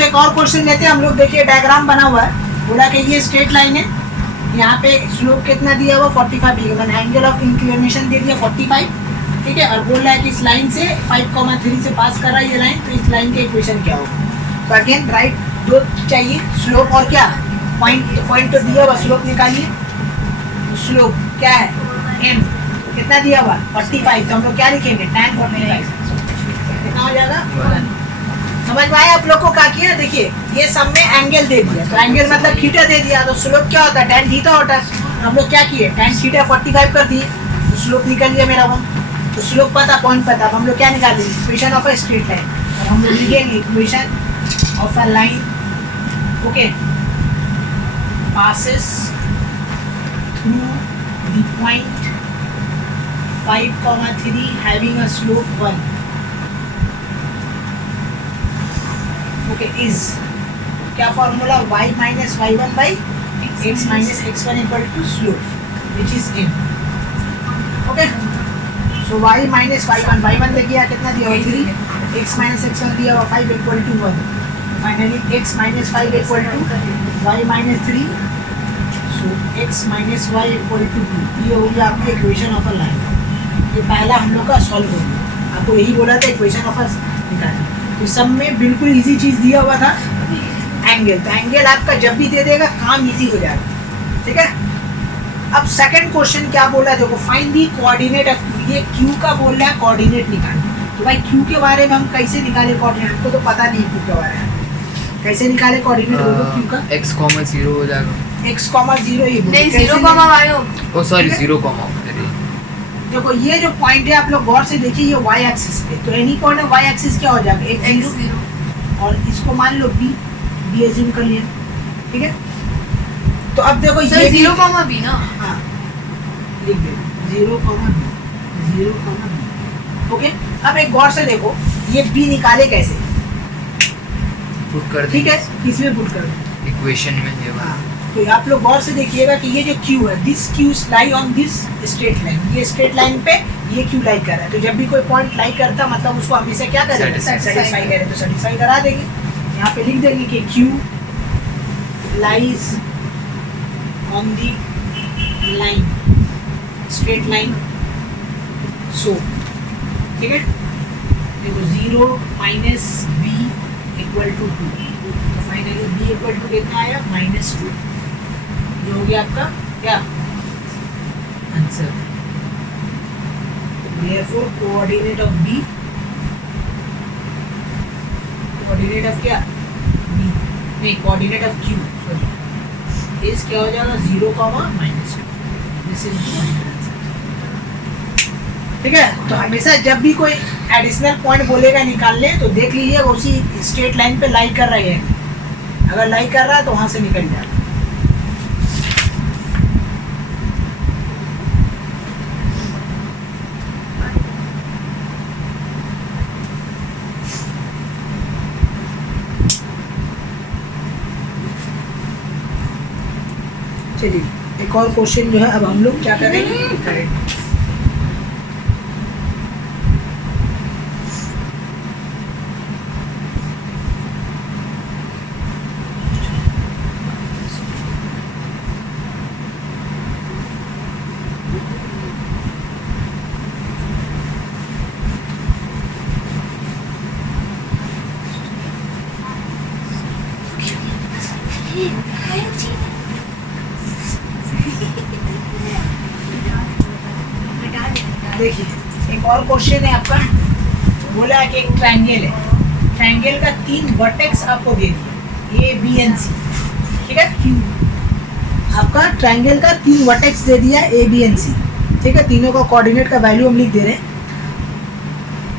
एक और क्वेश्चन लेते हैं हम लोग। देखिए डायग्राम बना हुआ है, बोला कि ये स्ट्रेट लाइन है, यहाँ पे स्लोप कितना दिया हुआ 45 डिग्री, मैंने एंगल ऑफ इंक्लिनेशन दे दिया 45, ठीक है। और बोल रहा है कि इस लाइन से 5,3 से पास कर रहा है ये लाइन, तो इस लाइन का इक्वेशन क्या होगा। तो अगेन राइट दो चाहिए, स्लोप और क्या पॉइंट तो दिया हुआ, स्लोप निकालिए। स्लोप क्या है m, कितना दिया हुआ 45, तो हम लोग क्या लिखेंगे tan 45, कितना हो जाएगा। समझ में आया आप लोग को क्या किया। देखिए ये सब में एंगल दे दिया, तो एंगल मतलब थीटा दे दिया, तो स्लोप क्या होता है tan थीटा होता है। हम लोग क्या किए tan थीटा 45 कर दिए, तो स्लोप निकल गया मेरा 1। तो स्लोप पता पॉइंट पता, अब हम लोग क्या निकाल देंगे equation of a straight line, और हम लोग लिखेंगे equation of a line okay passes through the point 5,3 having a slope 1 okay is क्या formula y minus y1 by x minus x1 equal to slope which is m okay so y minus y1 देखिए कितना दिया हुआ 3, x minus x1 दिया हुआ 5 equal to 1, finally x minus 5 equal to y minus 3, so x minus y equal to 2। ये हो गया आपका इक्वेशन ऑफ अ लाइन। ये पहला हम लोग का सॉल्व हो गया, आपको यही बोला था इक्वेशन ऑफ अ निकालना। तो सब में बिल्कुल इजी चीज़ दिया हुआ था एंगल, तो एंगल आपका जब भी दे देगा काम इजी हो जाएगा, ठीक है। अब सेकंड क्वेश्चन क्या बोला देखो, find the coordinate of Q। ये Q का बोल रहा है कोऑर्डिनेट निकालना। तो भाई Q के बारे में हम कैसे निकाले कोऑर्डिनेट, हमको तो पता नहीं Q के बारे में, कैसे निकाले कोऑर्डिनेट बोलो Q का। x,0 हो जाएगा, x,0 ही नहीं 0,y ओ सॉरी 0, देखो ये जो पॉइंट है आप लोग गौर से देखिए, ये y एक्सिस पे, तो any point of y axis क्या हो जाएगा x0, और इसको मान लो b एज्यूम कर लिया, ठीक है। तो अब देखो ये 0,b ना, हाँ लिख दे 0,b ओके। अब एक गौर से देखो ये b निकाले कैसे, पुट कर ठीक है, किसमें पुट कर दो इक्वेशन में ये वाला। हाँ, तो आप लोग गौर से देखिएगा कि ये जो Q है, this Q lie on this straight line, ये स्ट्रेट लाइन पे ये Q लाई कर रहा है। तो जब भी कोई पॉइंट लाई करता है मतलब उसको हमेशा क्या करेंगे सेटिस्फाई करें, तो सेटिस्फाई करा देंगे। यहाँ पे लिख देंगे कि Q lies on the line straight line, so ठीक है। देखो 0 minus b इक्वल टू 2, तो फाइनली b इक्वल टू कितना आया -2, ये हो गया आपका क्या answer. Therefore coordinate of b, coordinate of क्या b नहीं कोऑर्डिनेट ऑफ q सॉरी इस क्या हो जाएगा 0, -2। दिस इज आंसर, ठीक है। तो हमेशा जब भी कोई एडिशनल पॉइंट बोलेगा निकालने, तो देख लीजिए उसी स्ट्रेट लाइन पे लाई कर रहे हैं, अगर लाई कर रहा है तो वहां से निकल जाएगा। चलिए एक और क्वेश्चन जो है अब हम लोग क्या करेंगे करेंगे। देखिए एक और क्वेश्चन है आपका, बोला है कि एक ट्रायंगल है, ट्रायंगल का 3 वर्टेक्स आपको दे दिया ए बी एंड सी, ठीक है। आपका ट्रायंगल का 3 वर्टेक्स दे दिया ए बी एंड सी, ठीक है। तीनों का कोऑर्डिनेट का वैल्यू हम लिख दे रहे हैं,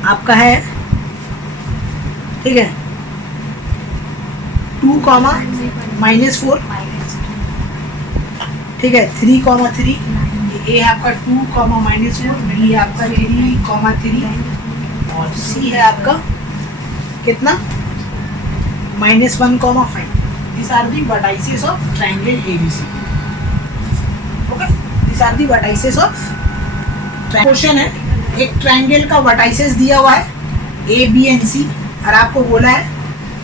आपका है ठीक है 2, -4, ठीक है 3, ए आपका 2, -4, बी आपका 3, और सी है आपका कितना -1, 5। This are the vertices of triangle ABC, okay. This are the vertices of question है, एक ट्रायंगल का वर्टाइसेस दिया हुआ है ए बी एंड सी, और आपको बोला है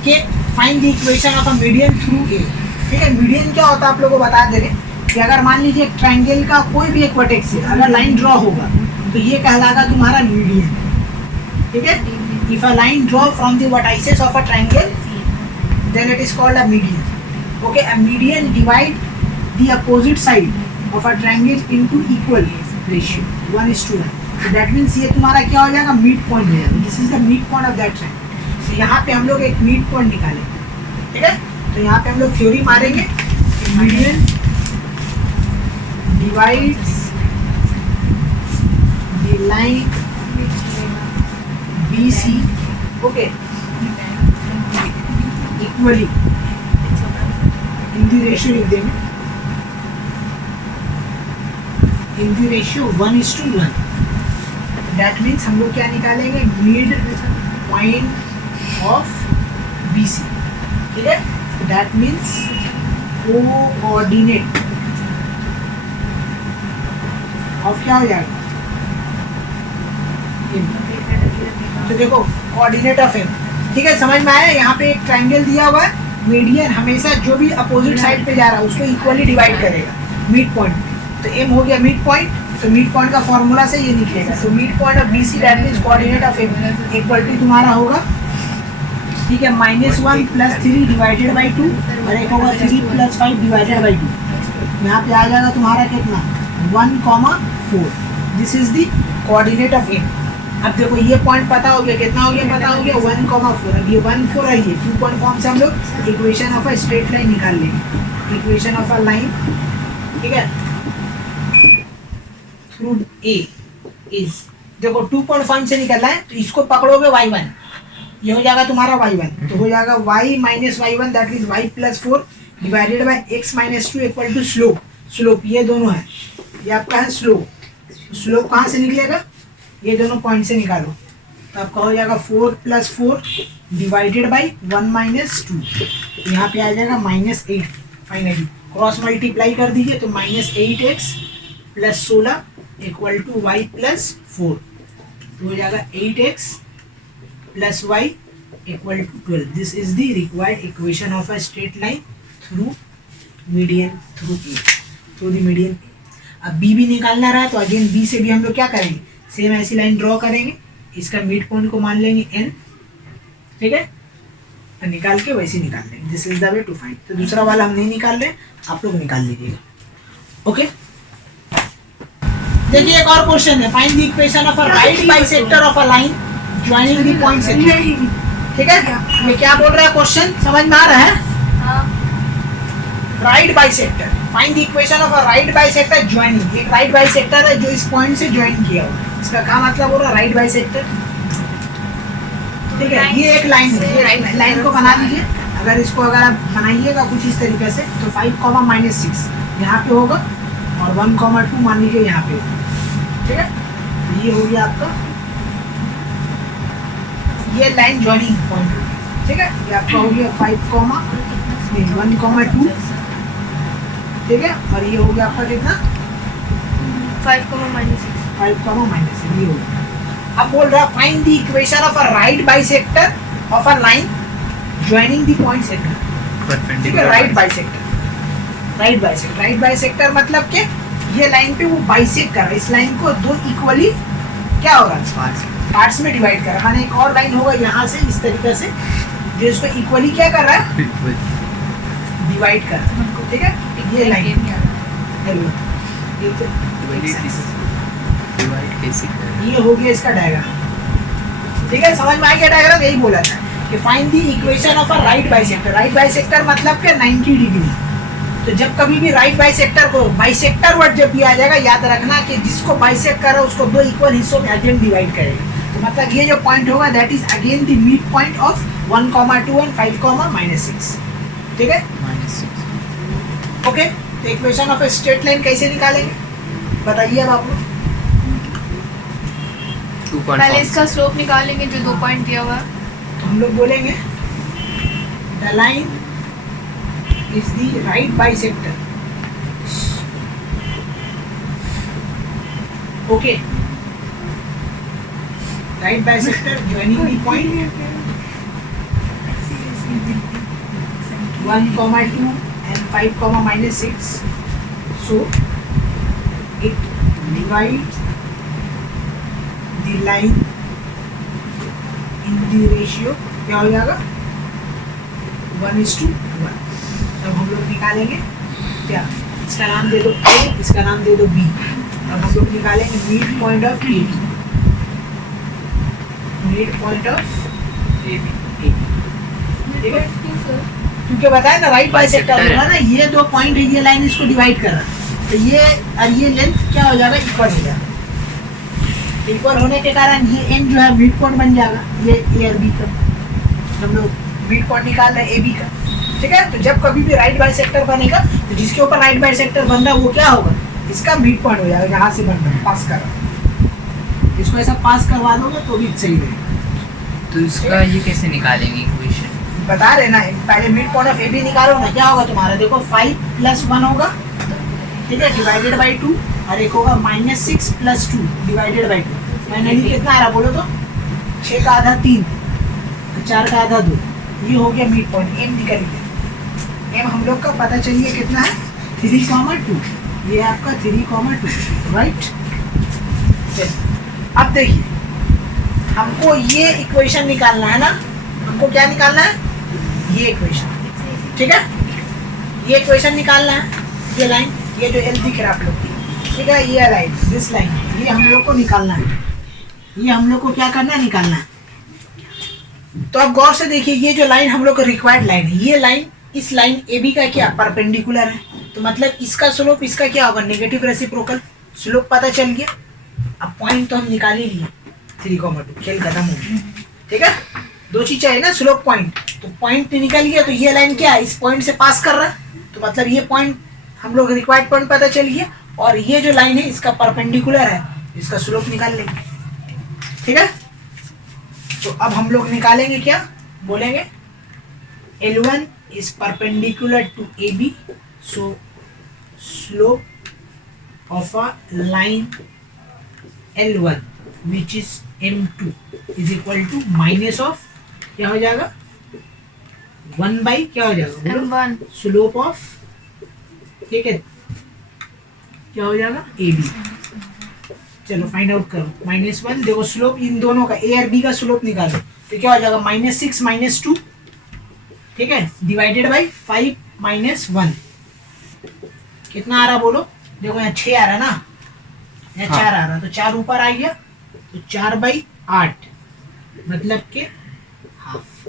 कि find the equation of a median through ए। ठीक है, मीडियन क्या होता है आप लोगों को बता दे रहे कि अगर मान लीजिए एक ट्रायंगल का कोई भी एक वर्टेक्स से अगर लाइन ड्रॉ होगा तो ये कहलाएगा तुम्हारा मीडियन। ठीक है, if a line draw from the vertices of a triangle then it is called a median. Okay, a median divide the opposite side of a triangle into equal ratio 1:1। तो that means ये तुम्हारा क्या हो जाएगा, mid point हो जाएगा। This is the mid point of that triangle. तो यहाँ पे हम लोग एक मिड पॉइंट निकालेंगे। ठीक है, तो यहाँ पे हम लोग थ्योरी मारेंगे, median divides the line BC, okay, equally in the ratio लिख देंगे, in the ratio 1:1। That means हम लोग क्या निकालेंगे, मिड पॉइंट ऑफ BC। ठीक है, that means कोऑर्डिनेट ऑफ क्या हो जाएगा, तो देखो कोऑर्डिनेट ऑफ एम। ठीक है, समझ में आया। यहाँ पे एक ट्रायंगल दिया हुआ है, मीडियन हमेशा जो भी अपोजिट साइड पे जा रहा है उसको इक्वली डिवाइड करेगा मिड पॉइंट। तो एम हो गया मिड पॉइंट, तो मिड पॉइंट का फॉर्मूला से ये निकलेगा। तो mid point of BC that means coordinate of M equal to तुम्हारा होगा, ठीक है, -1 + 3 डिवाइडेड बाई 2 और एक होगा 3 + 5 डिवाइडेड बाई 2। यहाँ पे आ जाएगा तुम्हारा कितना, 1,4। This is the coordinate of M. अब देखो ये पॉइंट पता हो गया, कितना हो गया, पता हो गया 1,4। अब ये 1,4 है, ये 2 पॉइंट फॉर्म से हम लोग equation of a straight line निकाल लेंगे। इक्वेशन ऑफ अ लाइन, ठीक है, थ्रू ए इज, देखो 2 पॉइंट फॉर्म से निकलना है तो इसको पकड़ोगे y1, ये हो जाएगा तुम्हारा y1। तो हो जाएगा y - y1 that is y + 4 divided by x - 2 equal to slope. Slope ये दोनों है, ये आपका है स्लोप। स्लोप कहाँ से निकलेगा, ये दोनों पॉइंट से निकालो। तो आपका हो जाएगा 4 + 4 डिवाइडेड बाई 1 - 2। यहाँ पे आ जाएगा -8। फाइनली क्रॉस मल्टीप्लाई कर दीजिए तो -8x + 16 इक्वल टू y + 4। तो हो जाएगा 8x + y equal to 12। This is the required equation of a straight line through median through A, through the median. अब बी भी निकालना रहा तो अगेन बी से भी हम लोग क्या करेंगे, सेम ऐसी लाइन ड्रॉ करेंगे, इसका मिड पॉइंट को मान लेंगे n। ठीक है, तो निकाल के वैसे निकाल लेंगे। This is the way to find. तो दूसरा वाला हम नहीं निकाल रहे, आप लोग निकाल लीजिएगा। ओके, देखिए एक और क्वेश्चन है, find the equation of a right bisector of a line joining the points. ठीक है, ये क्या बोल रहा है क्वेश्चन, समझ में आ रहा है। Right bisector, find the equation of a right bisector joining. एक राइट बाइसेक्टर है जो इस पॉइंट से ज्वाइन किया हुआ, इसका क्या मतलब हो रहा है, राइट बाइसेक्टर। ठीक है, ये एक लाइन है, ये लाइन को बना लीजिए। अगर इसको अगर आप बनाइएगा कुछ इस तरीके से तो 5, -6 यहाँ पे होगा और 1, 2 मान लीजिए यहाँ पे। ठीक है, ये हो गया आपका, ये लाइन ज्वाइनिंग पॉइंट हो गया। ठीक है, ये आपका हो गया 1, 2। ठीक है, और ये हो गया आपका कितना, 5, -6। 5, ये हो गया। अब बोल रहा है find the equation of a right bisector of a line joining the point sector. ठीक है, राइट बाइसेक्टर। राइट बाइसेक्टर मतलब कि ये लाइन पे वो बाइसेक्ट कर रहा है, इस लाइन को दो इक्वली क्या हो रहा है, पार्ट्स में डिवाइड कर रहा है। माने एक और लाइन होगा यहाँ से इस तरीके से जो इसको इक्वली क्या कर रहा है, डिवाइड कर रहा है। ठीक है, ये लाइन ये हो गया इसका डायग्राम। ठीक है, समझ में आ गया डायग्राम। यही बोला था कि find the equation of a right bisector. Right bisector मतलब क्या, 90 डिग्री। तो जब कभी भी राइट बाइसेक्टर को, बाइसेक्टर वर्ड जब भी आ जाएगा याद रखना कि जिसको बाइसेक्ट कर रहा है उसको दो इक्वल हिस्सों में अगेन डिवाइड करेगा। तो मतलब ये जो पॉइंट होगा that is again the mid point of 1, 2 and 5, -6। ठीक है, -6। ओके, तो equation of a straight line कैसे निकालेंगे बताइए अब आप लोग। पहले इसका स्लोप निकालेंगे जो 2 पॉइंट दिया हुआ है। तो हम लोग बोलेंगे the line is the right bisector. Okay, right bisector joining the point 1,2 and 5,-6. So it divides the line in the ratio क्या हो जाएगा 1:1. अब हम लोग निकालेंगे क्या, इसका नाम दे दो A, इसका नाम दे दो B. अब हम लोग निकालेंगे mid point of AB. Mid point of AB. ठीक है, क्योंकि बताया ना राइट बाइसेक्टर होगा ना, ये दो पॉइंट है, ये लाइन इसको डिवाइड कर रहा है, तो ये और ये लेंथ क्या हो जाएगा, इक्वल हो जाएगा. इक्वल होने के कारण ये एन जो है मिड पॉइंट बन जाएगा, ये ए और बी का. हम लोग मिड पॉइंट निकाल रहे हैं ए बी का. ठीक है, तो जब कभी भी राइट बाइसेक्टर बनेगा तो जिसके ऊपर राइट बाइसेक्टर बन रहा है वो क्या होगा, इसका मिड पॉइंट हो जाएगा. यहाँ से बन रहा है, पास कर रहा है, इसको ऐसा पास करवा दोगे तो भी सही रहेगा. तो इसका ये कैसे निकालेंगे इक्वेशन? बता रहे ना, पहले mid point of A B निकालो ना. क्या होगा तुम्हारा, देखो 5 + 1 होगा, ठीक है, डिवाइडेड बाई 2, और एक होगा -6 + 2 डिवाइडेड बाई 2. फाइनली कितना आ रहा बोलो तो, 6 का आधा 3, 4 का आधा 2. ये हो गया मिड पॉइंट. एम निकल गया. एम हम लोग का पता चलिए कितना है, 3,2. ये आपका 3,2, राइट. अब देखिए, हमको ये इक्वेशन निकालना है ना, हमको क्या निकालना है, ये इक्वेशन. ठीक है, ये इक्वेशन निकालना है. ये लाइन, ये जो एल दिख रहा है आप लोग की, ठीक है, ये लाइन, दिस लाइन, ये हम लोग को निकालना है. ये हम लोग को क्या करना है, निकालना है. तो आप गौर से देखिए, ये जो लाइन हम लोग को रिक्वायर्ड लाइन है, ये लाइन इस लाइन ए बी का क्या परपेंडिकुलर है, तो मतलब इसका स्लोप इसका क्या होगा, नेगेटिव रेसिप्रोकल. स्लोप पता चल गया. अब पॉइंट तो हम निकाल ही लिए, 3,2. खेल खत्म हो गया. ठीक है, दो चीज चाहिए ना, स्लोप पॉइंट. तो पॉइंट निकल गया, तो ये लाइन क्या है, इस पॉइंट से पास कर रहा है, तो मतलब ये पॉइंट हम लोग रिक्वायर्ड पॉइंट पता चल गया. और ये जो लाइन है इसका परपेंडिकुलर है, इसका स्लोप निकाल लेंगे. ठीक है, तो अब हम लोग निकालेंगे क्या, बोलेंगे L1 is perpendicular to AB, so slope of a line L1 which is M2 is equal to minus of क्या हो जाएगा 1 by क्या हो जाएगा बोलो, M1 स्लोप ऑफ, ठीक है, क्या हो जाएगा AB. चलो फाइंड आउट करो. -1, देखो स्लोप इन दोनों का, ए और बी का स्लोप निकालो, तो क्या हो जाएगा -6 - 2, ठीक है, डिवाइडेड बाई 5 - 1. कितना आ रहा बोलो, देखो यहाँ 6 आ रहा ना, यहाँ 4 आ रहा, तो 4 ऊपर आ गया, तो 4/8 मतलब के हाफ.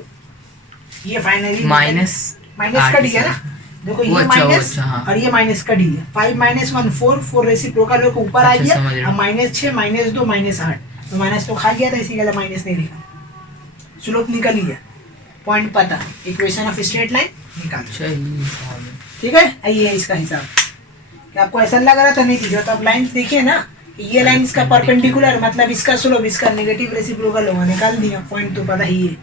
ये फाइनली माइनस का डी है ना, देखो ये माइनस और ये माइनस का डी है. 5 - 1 4 रेसिप्रोकल होकर ऊपर आ गया, अब -6 -2 -8, तो माइनस तो खा गया था, इसी का माइनस नहीं लिखा. स्लोप निकल गया, पॉइंट पता, इक्वेशन ऑफ स्ट्रेट लाइन निकाल. ठीक है, ये इसका हिसाब. क्या आपको ऐसा लग रहा था नहीं थी, तो आप लाइन देखिए ना, ये लाइन इसका परपेंडिकुलर, मतलब इसका स्लोप इसका नेगेटिव रेसिप्रोकल होगा, निकाल दिया, पॉइंट तो पता ही है.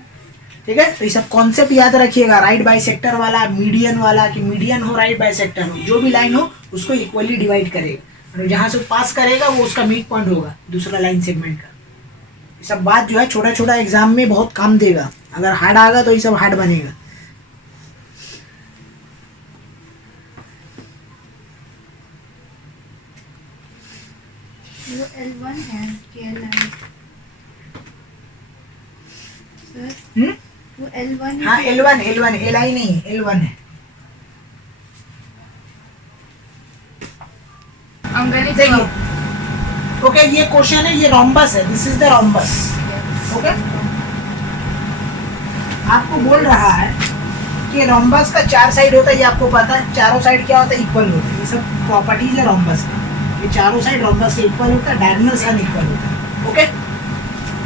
ठीक है, तो ये सब कॉन्सेप्ट याद रखिएगा, राइट बाइसेक्टर वाला, मीडियन वाला, कि मीडियन हो राइट बाइसेक्टर हो, जो भी लाइन हो उसको इक्वली डिवाइड करेगा, और जहाँ से पास करेगा वो उसका मिड पॉइंट होगा, दूसरा लाइन सेगमेंट का. ये सब बात जो है छोटा छोटा एग्जाम में बहुत काम देगा. अगर हार्ड आएगा तो ये सब हार्ड बनेगा. वो L1 है कि L1 सर, वो L1 है. हाँ L1 LI नहीं, L1 है. देखिए, ओके, ये क्वेश्चन है, ये रोम्बस है, this is the rhombus. Okay, आपको बोल रहा है कि रोम्बस का 4 साइड होता है, ये आपको पता है. चारों साइड क्या होता है, इक्वल होता है. ये सब प्रॉपर्टीज है रोम्बस की. ये चारों साइड रोम्बस के इक्वल होता है, डायगोनल्स अनइक्वल होता है. ओके,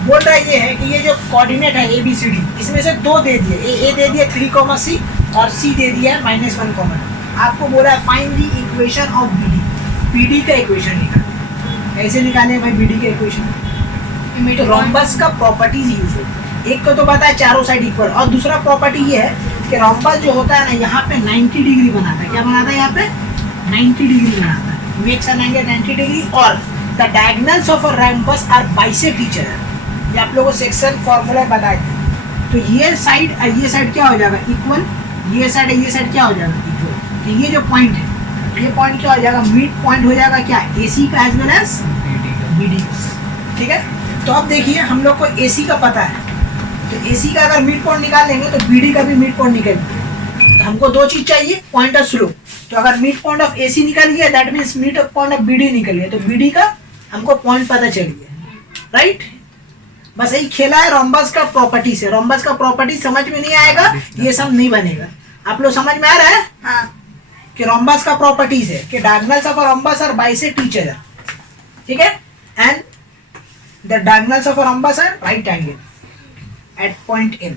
बोल रहा ये है कि ये जो कोऑर्डिनेट है ABCD, इसमें से 2 दे दिए, ए दे दिया 3, C, और C दे दिया है -1, आपको बोला है find the equation of BD का इक्वेशन निकाल. कैसे निकाले भाई BD का इक्वेशन, तो रोम्बस का प्रॉपर्टीज यूज होता है. एक को तो पता है चारों साइड इक्वल, और दूसरा प्रॉपर्टी ये है कि रोम्बस जो होता है ना, यहाँ पे 90 डिग्री बनाता है. क्या बनाता है, यहाँ पे 90 डिग्री बनाता है, मेक्स एन एंगल 90 डिग्री, और the diagonals of a rhombus are bisect each other. ये आप लोगों को सेक्शन फॉर्मूला बताए थे. तो ये साइड क्या हो जाएगा, इक्वल, ये साइड क्या हो जाएगा इक्वल। तो ये जो पॉइंट है, ये पॉइंट क्या हो जाएगा, मिड पॉइंट हो जाएगा क्या, AC का एज वेल एज BD। ठीक है, तो अब देखिए हम लोग को AC का पता है, तो AC का अगर मिड पॉइंट निकालेंगे तो BD का भी मिड पॉइंट निकलेगा। तो हमको दो चीज चाहिए, पॉइंट और स्लोप। तो अगर मिड पॉइंट ऑफ AC निकल गया that means mid point of BD निकल गया, तो BD का हमको पॉइंट पता चल गया, राइट। बस यही खेला है रोम्बस का प्रॉपर्टी से। रोम्बस का प्रॉपर्टी समझ में नहीं आएगा, ये सब नहीं बनेगा। आप लोग समझ में आ रहा है कि रोम्बस का प्रॉपर्टीज है कि diagonals of a rhombus are bisect each other, ठीक है, and the diagonals of a rhombus are right angle at point M।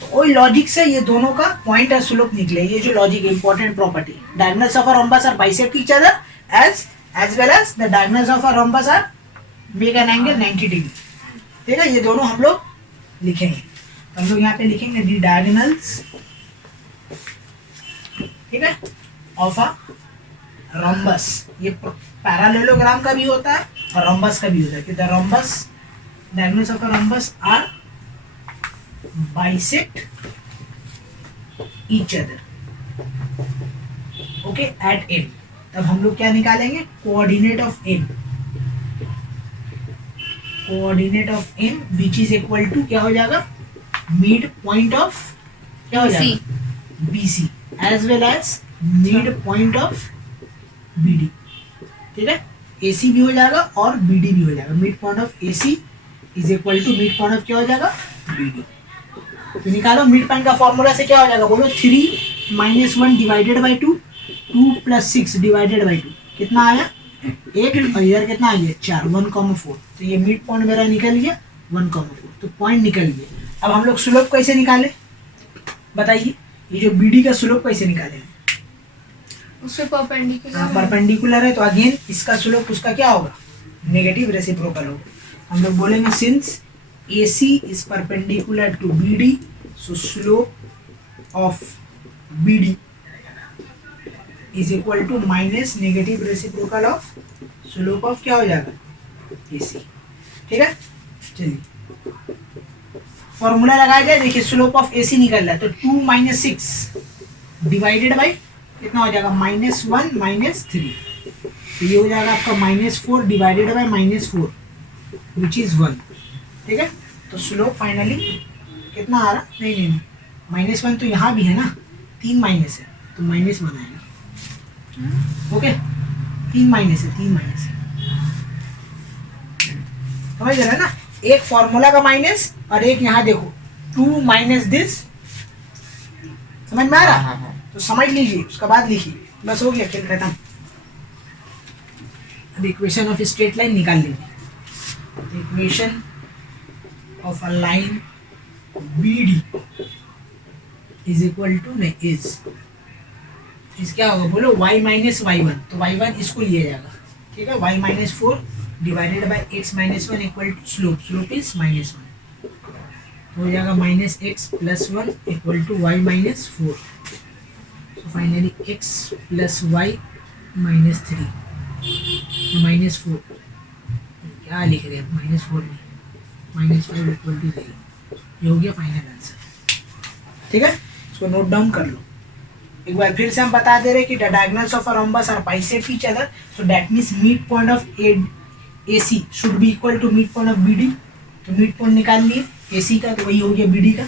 तो वही लॉजिक से ये दोनों का पॉइंट और स्लोप निकले। ये जो logic important property, diagonals of a rhombus are bisect each other as well as the diagonals of a rhombus are make an angle 90 degree. ठीक है, ये दोनों हम लोग लिखेंगे। हम लोग यहाँ पे लिखेंगे दी डायगोनल्स, ठीक है, ऑफ अ रोम्बस। ये पैरालेलोग्राम का भी होता है और रोम्बस का भी होता है कि the rhombus diagonals of a rhombus are bisect each other, okay, at M। तब हम लोग क्या निकालेंगे, coordinate of M, coordinate of M which is equal to क्या हो जाएगा, मिड पॉइंट ऑफ क्या हो जाएगा BC as well as mid point of BD। ठीक है, AC भी हो जाएगा और BD भी हो जाएगा। Mid point of AC is equal to mid point of क्या हो जाएगा BD। तो निकालो मिड पॉइंट का फॉर्मूला से क्या हो जाएगा, बोलो 3 - 1 डिवाइडेड बाई 2, 2 + 6 डिवाइडेड बाई 2 कितना आया 1, और इधर कितना आ गया 4, 1,4। तो ये मिड पॉइंट मेरा निकल गया 1,4, तो पॉइंट निकल गया। अब हम लोग स्लोप कैसे निकाले बताइए, ये जो BD का स्लोप कैसे निकाले, उससे परपेंडिकुलर परपेंडिकुलर है, तो अगेन इसका स्लोप उसका क्या होगा, नेगेटिव रेसिप्रोकल होगा। हम लोग बोलेंगे since AC is perpendicular to BD, so slope of BD is equal to minus negative reciprocal of slope of क्या हो जाएगा AC। ठीक है, चलिए फॉर्मूला लगाया जाए। देखिए स्लोप ऑफ AC निकल रहा है, तो 2 - 6 डिवाइडेड बाई कितना हो जाएगा -1 - 3, तो ये हो जाएगा आपका -4 डिवाइडेड बाई -4 विच इज 1। ठीक है, तो स्लोप फाइनली कितना आ रहा, नहीं -1 तो यहाँ भी है ना, 3 माइनस है तो -1 आएगा। ओके, 3 माइनस है, 3 माइनस है, समझ रहे हैं ना, एक फॉर्मूला का माइनस और एक यहाँ देखो 2 माइनस दिस, समझ में आ रहा, तो समझ लीजिए उसका बाद लिखिए, बस हो गया, खेल खत्म। अब इक्वेशन ऑफ स्ट्रेट लाइन निकाल लीजिए। Equation of a line BD is equal to is क्या होगा बोलो y - y1, तो y1 इसको लिया जाएगा, ठीक है, y - 4 divided by x - 1 equal to slope is -1, हो जाएगा -x + 1 equal to y - 4। So finally x + y - 3 -4, क्या लिख रहे हैं -4 में -5 इक्वल टू 0, ये हो गया फाइनल आंसर। ठीक है, इसको नोट डाउन कर लो। एक बार फिर से हम बता दे रहे हैं कि the diagonals of a rhombus are bisect each other, so that means mid point of AC should be equal to mid point of BD। तो मिड पॉइंट निकाल लिए AC का, तो वही हो गया BD का,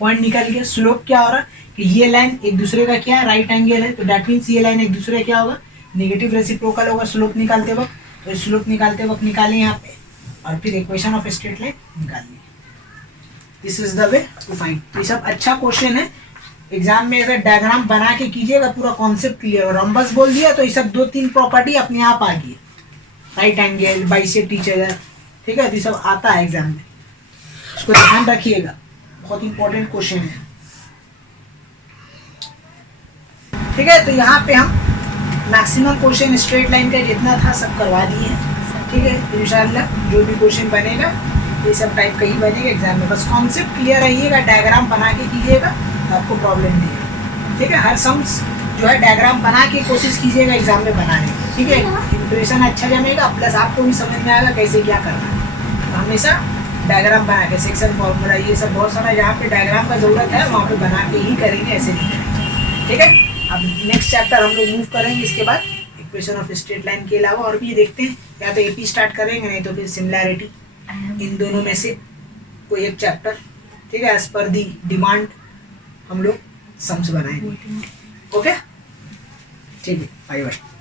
पॉइंट निकल गया। स्लोप क्या हो रहा है कि ये लाइन एक दूसरे का क्या है, राइट एंगल है, तो दैट मीन्स ये लाइन एक दूसरे क्या होगा, नेगेटिव रेसिप्रोकल होगा स्लोप निकालते वक्त। तो स्लोप निकालते वक्त निकालें यहाँ पे, और फिर इक्वेशन ऑफ स्ट्रेट लाइन निकाल ली। This is the way to find. तो ये सब अच्छा क्वेश्चन है, एग्जाम में अगर डायग्राम बना के कीजिएगा पूरा कॉन्सेप्ट क्लियर। रोम्बस बोल दिया तो ये सब 2-3 प्रॉपर्टी अपने आप आ गई, right angle, bisect each other, ठीक है, तो ये सब आता है एग्जाम में, इसको ध्यान रखिएगा, बहुत इंपॉर्टेंट क्वेश्चन है। ठीक है, तो यहाँ पे हम मैक्सिमम क्वेश्चन स्ट्रेट लाइन का जितना था सब करवा दिए हैं। ठीक है, इंशाल्लाह जो भी क्वेश्चन बनेगा ये सब टाइप का ही बनेगा एग्जाम में, बस कॉन्सेप्ट क्लियर रहिएगा, डायग्राम बना के कीजिएगा तो आपको प्रॉब्लम नहीं है। ठीक है, हर सम्स जो है डायग्राम बना के कोशिश कीजिएगा एग्जाम में बनाने की। ठीक है, इंप्रेशन अच्छा जमेगा, प्लस आपको भी समझ में आएगा कैसे क्या करना है। तो हमेशा डायग्राम बना के सेक्शन फॉर्मूला ये सब बहुत सारा जहाँ पे डायग्राम का जरूरत है वहाँ पे बना के ही करेंगे, ऐसे नहीं करेंगे। ठीक है, अब नेक्स्ट चैप्टर हम लोग मूव करेंगे इसके बाद इक्वेशन ऑफ स्ट्रेट लाइन के अलावा और भी देखते हैं, या तो एपी स्टार्ट करेंगे नहीं तो फिर सिमिलैरिटी, इन दोनों में से कोई एक चैप्टर। ठीक है, एज पर दी डिमांड हम लोग सम्स बनाएंगे। ओके, ठीक है, बाय बाय।